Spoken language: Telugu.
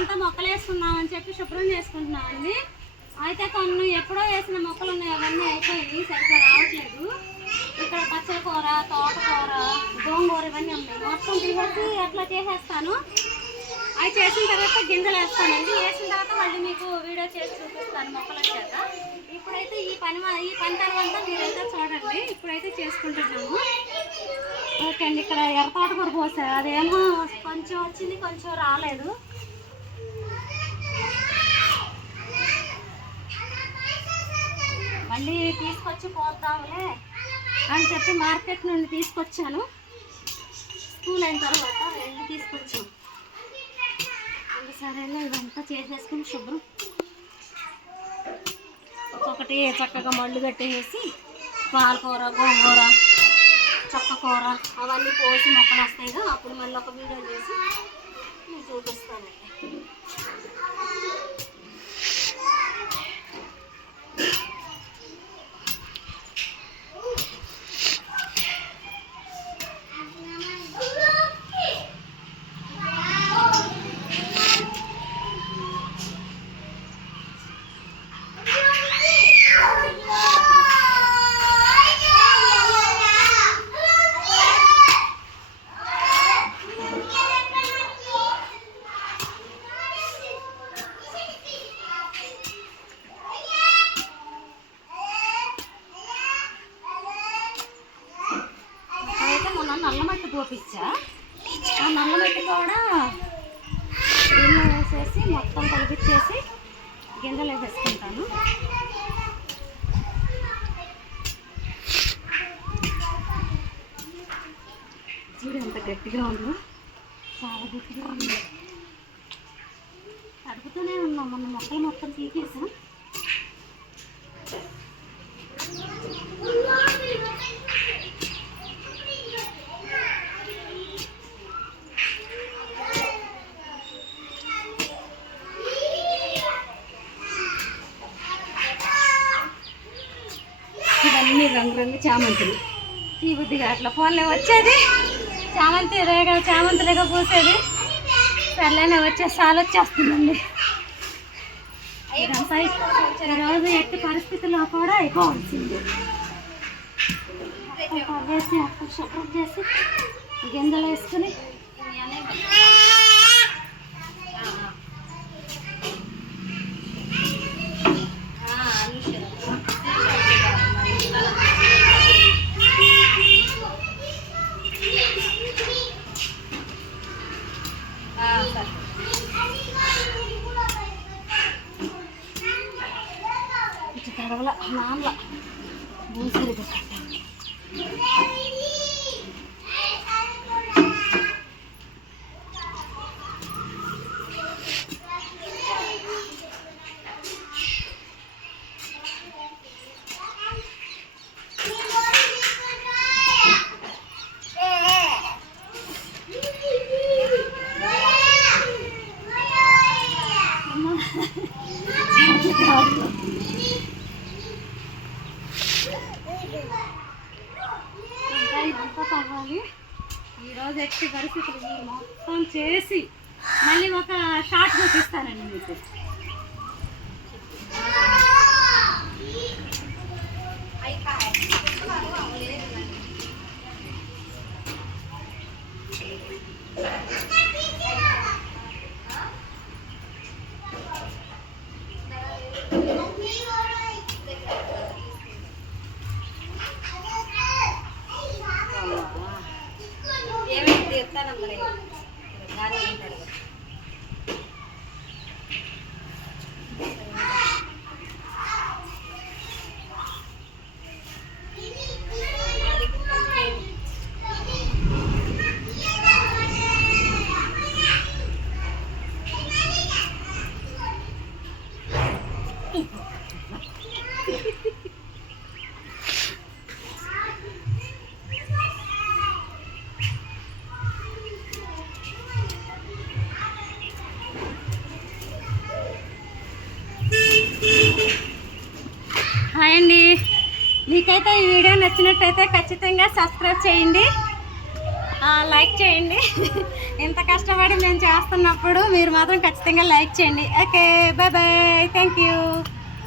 అంతా మొక్కలు వేసుకుందామని చెప్పి శుభ్రం చేసుకుంటున్నామండి. అయితే కొన్ని ఎప్పుడో వేసిన మొక్కలు ఉన్నాయి, అవన్నీ అయిపోయి సరిగ్గా రావట్లేదు. ఇక్కడ పచ్చల కూర, తోటకూర, గోంగూర ఇవన్నీ ఉన్నాయి. మొత్తం తీసేసి అట్లా చేసేస్తాను. అవి చేసిన తర్వాత గింజలు వేస్తానండి. వేసిన తర్వాత మళ్ళీ మీకు వీడియో చేసి చూపిస్తాను మొక్కలు వచ్చాక. ఇప్పుడైతే ఈ పని మీరైతే చూడండి. ఇప్పుడైతే చేసుకుంటున్నాము. ఓకే అండి. ఇక్కడ ఎర్ర తోటకూర పోసారు, అదేమో కొంచెం వచ్చింది, కొంచెం రాలేదు. మళ్ళీ తీసుకొచ్చి పోద్దాంలే అని చెప్పి మార్కెట్ నుండి తీసుకొచ్చాను. స్కూల్ అయిన తర్వాత వెళ్ళి తీసుకొచ్చాను. సరేలే ఇదంతా చేసేసుకుని శుభ్రం ఒక్కొక్కటి చక్కగా మళ్ళు కట్టేసి పాలకూర, గోంగూర, చక్కకూర అవన్నీ పోసి మొక్కలు వస్తాయిగా. అప్పుడు మళ్ళీ ఒక వీడియో చేసి నేను చూపిస్తానండి. నల్లమట్టి పోపించా. ఆ నల్లమట్టి కూడా నీళ్ళు వేసేసి మొత్తం కలిపించేసి గింజలు వేసేసుకుంటాను. చూడు ఎంత గట్టిగా ఉందో, చాలా గట్టిగా ఉంది. తడుపుతూనే ఉన్నాం. మొన్న మొక్కలు మొత్తం తీసేసాం. ఇవన్నీ రంగురంగు చామంతులు. ఈ బుద్ధిగా అట్లా ఫోన్లో వచ్చేది చామంతి రేగా, చామంతులుగా పూసేది. సర్లేనే వచ్చేసాలు వచ్చేస్తుందండి. ఇదంతా ఈరోజు ఎట్టి పరిస్థితుల్లో కూడా అయిపోవాల్సింది. వేసి అక్కడ శుభ్రం చేసి గింజలు వేసుకుని కడవల నాన్ల బూసరి పెట్టండి. ఇదంతా తవ్వాలి. ఈరోజు ఎట్టి పరిస్థితులు మొత్తం చేసి మళ్ళీ ఒక షార్ట్ చూపిస్తానండి మీకు. ఏమైంది చెప్తానమ్మా, గాలి ఉంటాడు. హాయ్ అండి, మీకైతే ఈ వీడియో నచ్చినట్టయితే ఖచ్చితంగా సబ్స్క్రైబ్ చేయండి, లైక్ చేయండి. ఎంత కష్టం కష్టపడి మేము చేస్తున్నప్పుడు మీరు మాత్రం ఖచ్చితంగా లైక్ చేయండి. Okay, bye bye, thank you.